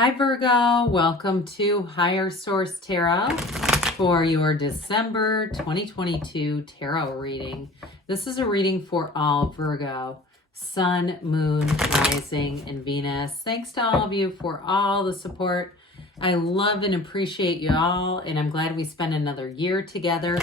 Hi Virgo, welcome to Higher Source Tarot for your December 2022 tarot reading. This is a reading for all Virgo, Sun, Moon, Rising, and Venus. Thanks to all of you for all the support. I love and appreciate you all, and I'm glad we spent another year together.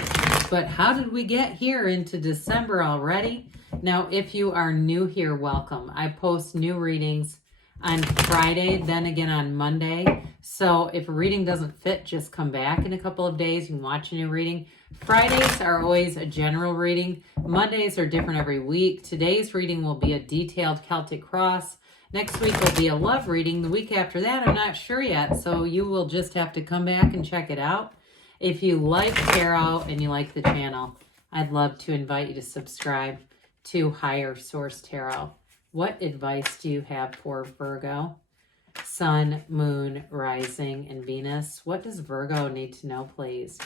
But how did we get here into December already? Now, if you are new here, welcome. I post new readings on Friday, then again on Monday. So if a reading doesn't fit, just come back in a couple of days. You can watch a new reading. Fridays are always a general reading. Mondays are different every week. Today's reading will be a detailed Celtic cross. Next week will be a love reading. The week after that, I'm not sure yet. So you will just have to come back and check it out. If you like tarot and you like the channel, I'd love to invite you to subscribe to Higher Source Tarot. What advice do you have for Virgo? Sun, Moon, Rising, and Venus. What does Virgo need to know, please?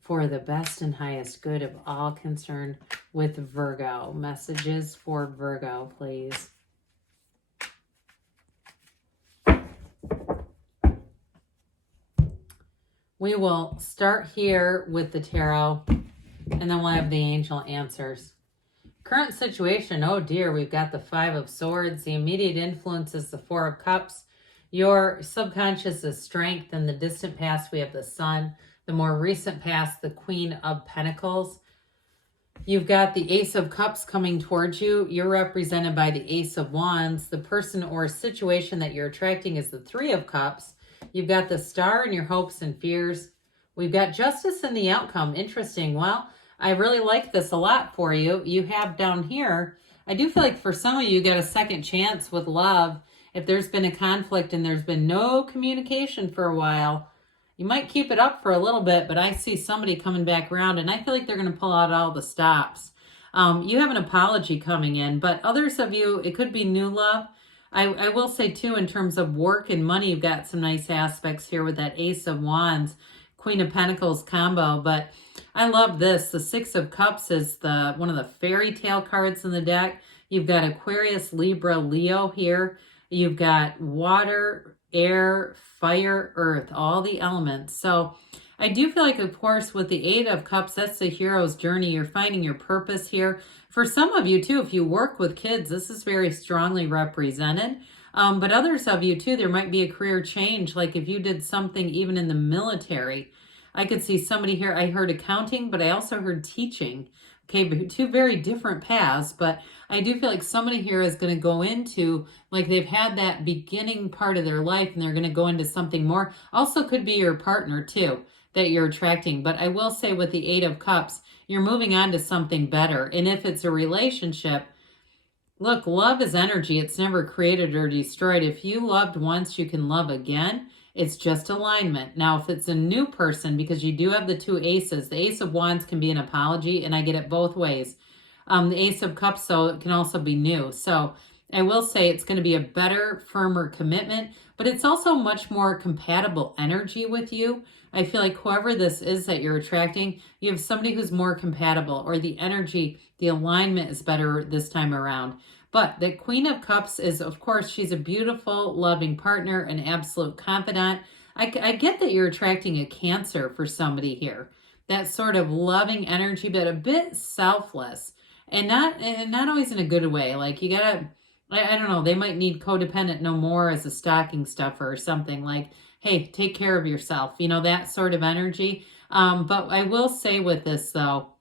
For the best and highest good of all concerned with Virgo. Messages for Virgo, please. We will start here with the tarot, and then we'll have the angel answers. Current situation, oh dear, we've got the Five of Swords. The immediate influence is the Four of Cups. Your subconscious is strength. In the distant past, we have the Sun. The more recent past, the Queen of Pentacles. You've got the Ace of Cups coming towards you. You're represented by the Ace of Wands. The person or situation that you're attracting is the Three of Cups. You've got the Star in your hopes and fears. We've got Justice in the outcome. Interesting. Well, I really like this a lot for you. You have down here, I do feel like for some of you got a second chance with love. If there's been a conflict and there's been no communication for a while, you might keep it up for a little bit, but I see somebody coming back around and I feel like they're going to pull out all the stops. You have an apology coming in, but others of you, it could be new love. I will say too, in terms of work and money, you've got some nice aspects here with that Ace of Wands, Queen of Pentacles combo, but I love this. The Six of Cups is one of the fairy tale cards in the deck. You've got Aquarius, Libra, Leo here. You've got water, air, fire, earth, all the elements. So I do feel like, of course, with the Eight of Cups, that's the hero's journey. You're finding your purpose here. For some of you, too, if you work with kids, this is very strongly represented. But others of you, too, there might be a career change. Like if you did something even in the military, I could see somebody here. I heard accounting, but I also heard teaching. Okay, two very different paths, but I do feel like somebody here is going to go into, like they've had that beginning part of their life and they're going to go into something more. Also could be your partner too that you're attracting. But I will say with the Eight of Cups, you're moving on to something better. And if it's a relationship, look, love is energy. It's never created or destroyed. If you loved once, you can love again. It's just alignment. Now, if it's a new person, because you do have the two aces, the Ace of Wands can be an apology, and I get it both ways. The Ace of Cups, so it can also be new. So I will say it's going to be a better, firmer commitment, but it's also much more compatible energy with you. I feel like whoever this is that you're attracting, you have somebody who's more compatible, or the energy, the alignment is better this time around. But the Queen of Cups is, of course, she's a beautiful, loving partner, an absolute confidant. I get that you're attracting a Cancer for somebody here. That sort of loving energy, but a bit selfless. And not always in a good way. Like you gotta, I don't know, they might need codependent no more as a stocking stuffer or something. Like, hey, take care of yourself. You know, that sort of energy. But I will say with this, though,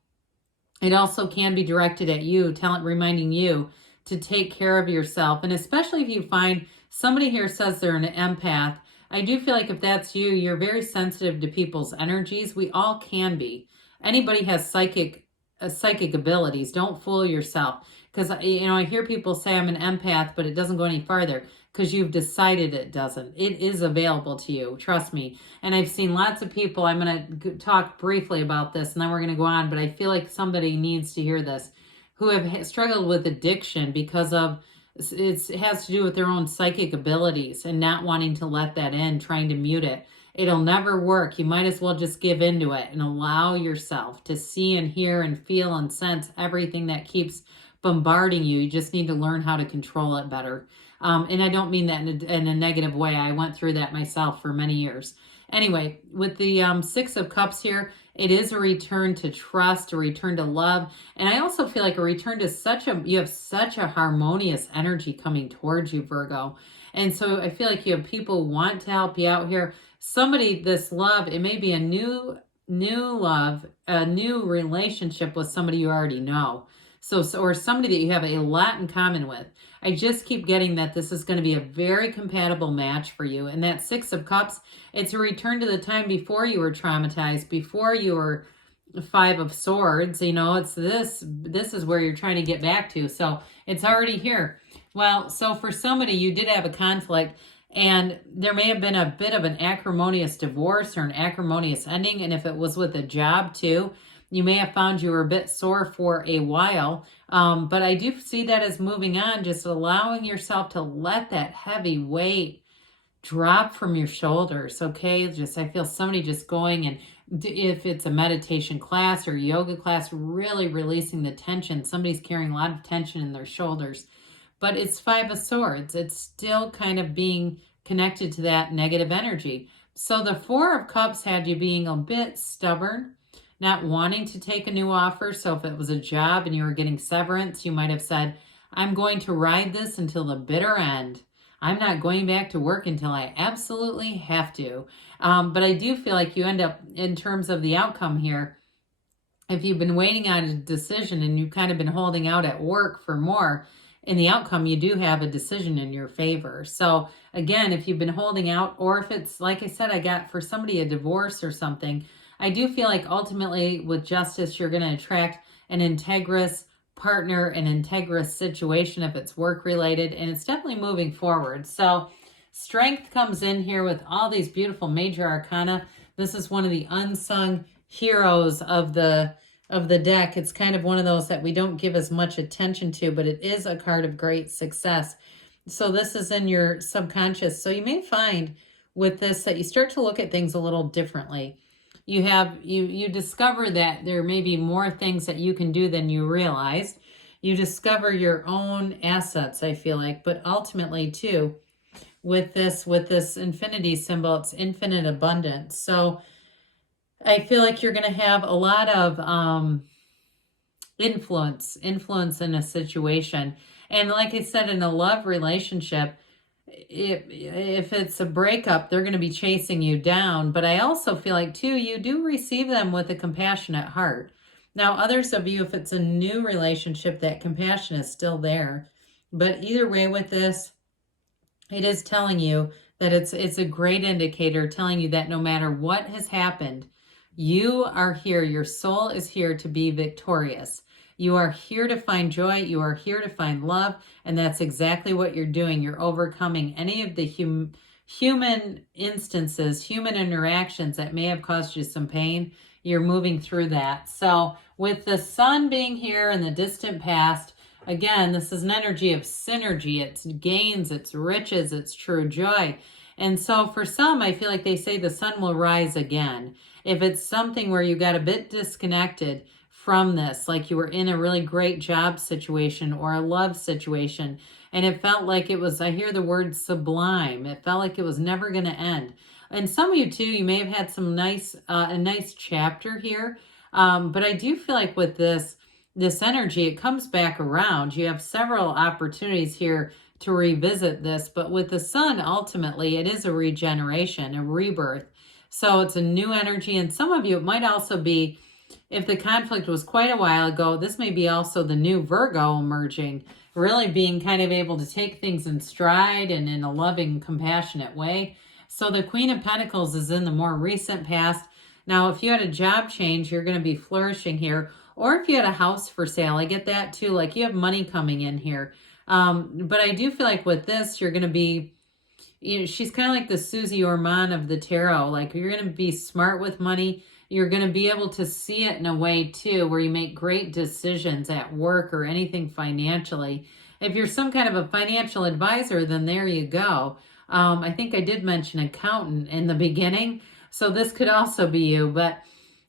it also can be directed at you, reminding you to take care of yourself. And especially if you find somebody here says they're an empath, I do feel like if that's you, you're very sensitive to people's energies. We all can be. Anybody has psychic abilities. Don't fool yourself. Because, I hear people say I'm an empath, but it doesn't go any farther because you've decided it doesn't. It is available to you. Trust me. And I've seen lots of people, I'm going to talk briefly about this and then we're going to go on, but I feel like somebody needs to hear this, who have struggled with addiction because of, it has to do with their own psychic abilities and not wanting to let that in, trying to mute it. It'll never work. You might as well just give into it and allow yourself to see and hear and feel and sense everything that keeps bombarding you. You just need to learn how to control it better. And I don't mean that in a negative way. I went through that myself for many years. Anyway, with the Six of Cups here, it is a return to trust, a return to love. And I also feel like a return to you have such a harmonious energy coming towards you, Virgo. And so I feel like you have people who want to help you out here. Somebody, this love, it may be a new love, a new relationship with somebody you already know. So, or somebody that you have a lot in common with. I just keep getting that this is going to be a very compatible match for you. And that Six of Cups, it's a return to the time before you were traumatized, before you were Five of Swords. You know, it's this is where you're trying to get back to. So it's already here. Well, so for somebody, you did have a conflict, and there may have been a bit of an acrimonious divorce or an acrimonious ending. And if it was with a job too, you may have found you were a bit sore for a while. But I do see that as moving on, just allowing yourself to let that heavy weight drop from your shoulders. Okay. I feel somebody just going, and if it's a meditation class or yoga class, really releasing the tension. Somebody's carrying a lot of tension in their shoulders. But it's Five of Swords. It's still kind of being connected to that negative energy. So the Four of Cups had you being a bit stubborn, not wanting to take a new offer. So if it was a job and you were getting severance, you might have said, I'm going to ride this until the bitter end. I'm not going back to work until I absolutely have to. But I do feel like you end up, in terms of the outcome here, if you've been waiting on a decision and you've kind of been holding out at work for more, in the outcome, you do have a decision in your favor. So again, if you've been holding out, or if it's, like I said, I got for somebody a divorce or something, I do feel like ultimately with justice, you're going to attract an integrous partner, an integrous situation if it's work related, and it's definitely moving forward. So strength comes in here with all these beautiful major arcana. This is one of the unsung heroes of the deck. It's kind of one of those that we don't give as much attention to, but it is a card of great success. So this is in your subconscious. So you may find with this that you start to look at things a little differently. You discover that there may be more things that you can do than you realize. You discover your own assets, I feel like, but ultimately too, with this infinity symbol, it's infinite abundance. So I feel like you're going to have a lot of influence in a situation. And like I said, in a love relationship, if it's a breakup, they're going to be chasing you down. But I also feel like, too, you do receive them with a compassionate heart. Now, others of you, if it's a new relationship, that compassion is still there. But either way with this, it is telling you that it's a great indicator, telling you that no matter what has happened, you are here. Your soul is here to be victorious. You are here to find joy. You are here to find love. And that's exactly what you're doing. You're overcoming any of the human instances, human interactions that may have caused you some pain. You're moving through that. So with the sun being here in the distant past, again, this is an energy of synergy. It's gains, it's riches, it's true joy. And so for some, I feel like they say the sun will rise again. If it's something where you got a bit disconnected from this, like you were in a really great job situation or a love situation, and it felt like it was, I hear the word sublime. It felt like it was never going to end. And some of you too, you may have had some a nice chapter here. But I do feel like with this energy, it comes back around. You have several opportunities here to revisit this, but with the sun, ultimately, it is a regeneration, a rebirth. So it's a new energy. And some of you, it might also be, if the conflict was quite a while ago, this may be also the new Virgo emerging, really being kind of able to take things in stride and in a loving, compassionate way. So the Queen of Pentacles is in the more recent past. Now, if you had a job change, you're going to be flourishing here. Or if you had a house for sale, I get that too. Like you have money coming in here. But I do feel like with this, you're going to be, she's kind of like the Susie Orman of the tarot. Like you're going to be smart with money. You're going to be able to see it in a way too, where you make great decisions at work or anything financially. If you're some kind of a financial advisor, then there you go. I think I did mention accountant in the beginning. So this could also be you. But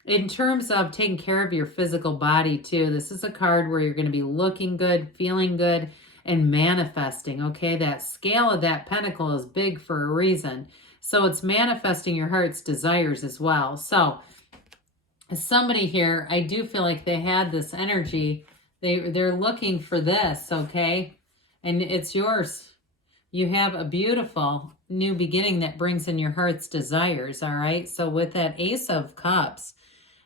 in terms of taking care of your physical body too, this is a card where you're going to be looking good, feeling good, and manifesting, okay? That scale of that pentacle is big for a reason. So it's manifesting your heart's desires as well. So somebody here, I do feel like they had this energy. They're looking for this, okay? And it's yours. You have a beautiful new beginning that brings in your heart's desires, all right? So with that Ace of Cups,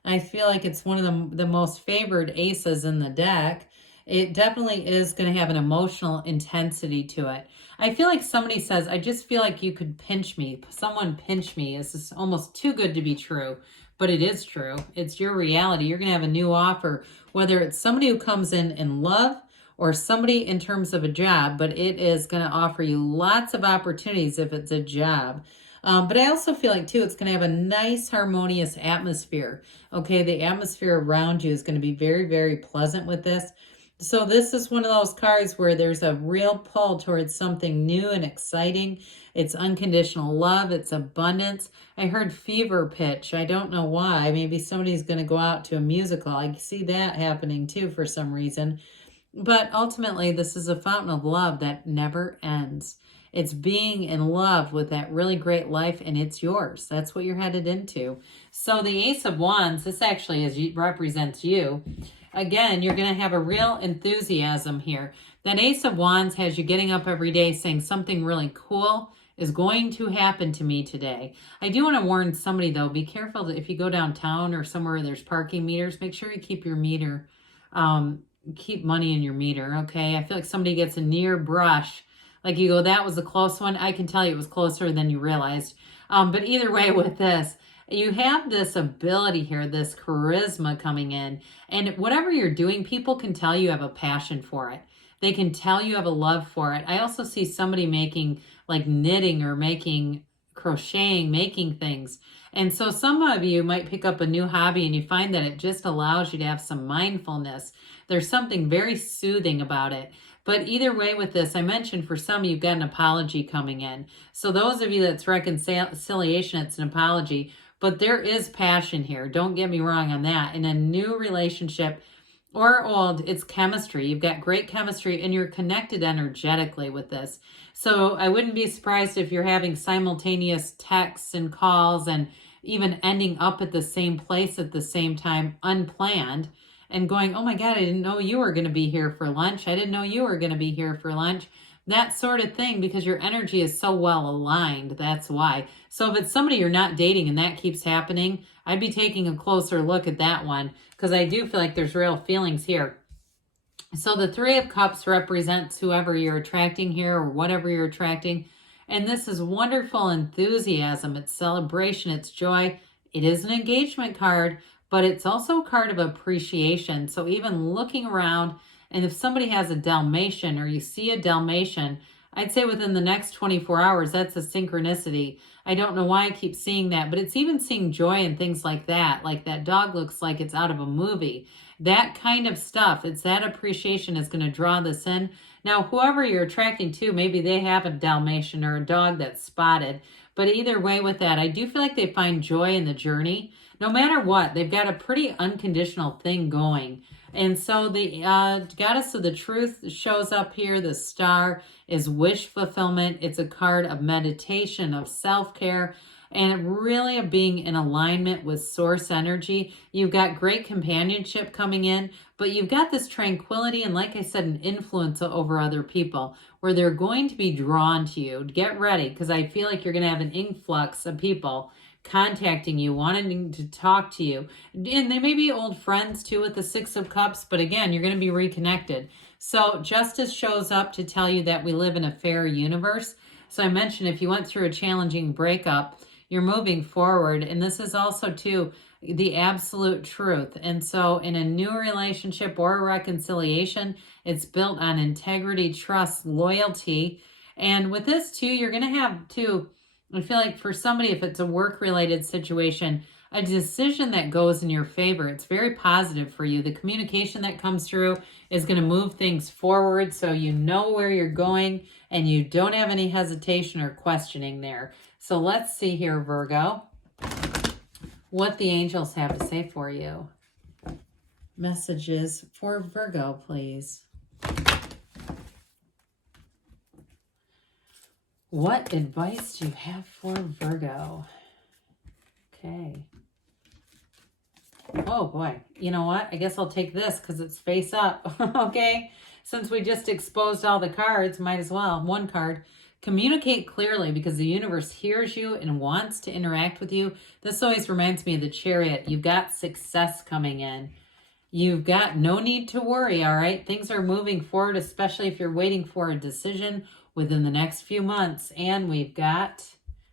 I feel like it's one of the most favored aces in the deck. It definitely is going to have an emotional intensity to it. I feel like somebody says, I just feel like you could pinch me. Someone pinch me. This is almost too good to be true, but it is true. It's your reality. You're going to have a new offer, whether it's somebody who comes in love or somebody in terms of a job, but it is going to offer you lots of opportunities if it's a job. But I also feel like, too, it's going to have a nice, harmonious atmosphere. Okay, the atmosphere around you is going to be very, very pleasant with this. So this is one of those cards where there's a real pull towards something new and exciting. It's unconditional love. It's abundance. I heard fever pitch. I don't know why. Maybe somebody's going to go out to a musical. I see that happening, too, for some reason. But ultimately, this is a fountain of love that never ends. It's being in love with that really great life, and it's yours. That's what you're headed into. So the Ace of Wands, this actually represents you. Again, you're going to have a real enthusiasm here. That Ace of Wands has you getting up every day saying something really cool is going to happen to me today. I do want to warn somebody, though, be careful that if you go downtown or somewhere where there's parking meters, make sure you keep your meter, keep money in your meter, okay? I feel like somebody gets a near brush. Like you go, that was a close one. I can tell you it was closer than you realized. But either way with this, you have this ability here, this charisma coming in. And whatever you're doing, people can tell you have a passion for it. They can tell you have a love for it. I also see somebody making like knitting or making crocheting, making things. And so some of you might pick up a new hobby and you find that it just allows you to have some mindfulness. There's something very soothing about it. But either way with this, I mentioned for some, you've got an apology coming in. So those of you that's reconciliation, it's an apology. But there is passion here. Don't get me wrong on that. In a new relationship or old, it's chemistry. You've got great chemistry and you're connected energetically with this. So I wouldn't be surprised if you're having simultaneous texts and calls and even ending up at the same place at the same time, unplanned. And going, oh my God, I didn't know you were going to be here for lunch. I didn't know you were going to be here for lunch. That sort of thing, because your energy is so well aligned. That's why. So if it's somebody you're not dating and that keeps happening, I'd be taking a closer look at that one, because I do feel like there's real feelings here. So the Three of Cups represents whoever you're attracting here or whatever you're attracting. And this is wonderful enthusiasm. It's celebration. It's joy. It is an engagement card, but it's also a card of appreciation. So even looking around, and if somebody has a Dalmatian or you see a Dalmatian, I'd say within the next 24 hours, that's a synchronicity. I don't know why I keep seeing that, but it's even seeing joy and things like that. Like that dog looks like it's out of a movie. That kind of stuff, it's that appreciation is going to draw this in. Now, whoever you're attracting to, maybe they have a Dalmatian or a dog that's spotted. But either way with that, I do feel like they find joy in the journey. No matter what, they've got a pretty unconditional thing going. And so the Goddess of the Truth shows up here. The star is wish fulfillment. It's a card of meditation, of self-care, and really of being in alignment with source energy. You've got great companionship coming in, but you've got this tranquility and, like I said, an influence over other people where they're going to be drawn to you. Get ready, because I feel like you're going to have an influx of people contacting you, wanting to talk to you. And they may be old friends too with the Six of Cups, but again, you're going to be reconnected. So justice shows up to tell you that we live in a fair universe. So I mentioned if you went through a challenging breakup, you're moving forward. And this is also too the absolute truth. And so in a new relationship or a reconciliation, it's built on integrity, trust, loyalty. And with this too, you're going to have too, I feel like for somebody, if it's a work-related situation, a decision that goes in your favor, it's very positive for you. The communication that comes through is going to move things forward so you know where you're going and you don't have any hesitation or questioning there. So let's see here, Virgo, what the angels have to say for you. Messages for Virgo, please. What advice do you have for Virgo? Okay. Oh boy. You know what? I guess I'll take this because it's face up. Okay. Since we just exposed all the cards, might as well. One card. Communicate clearly because the universe hears you and wants to interact with you. This always reminds me of the Chariot. You've got success coming in. You've got no need to worry, all right? Things are moving forward, especially if you're waiting for a decision within the next few months. And we've got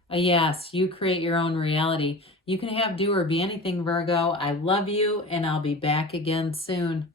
a yes. You create your own reality. You can have, do, or be anything, Virgo. I love you, and I'll be back again soon.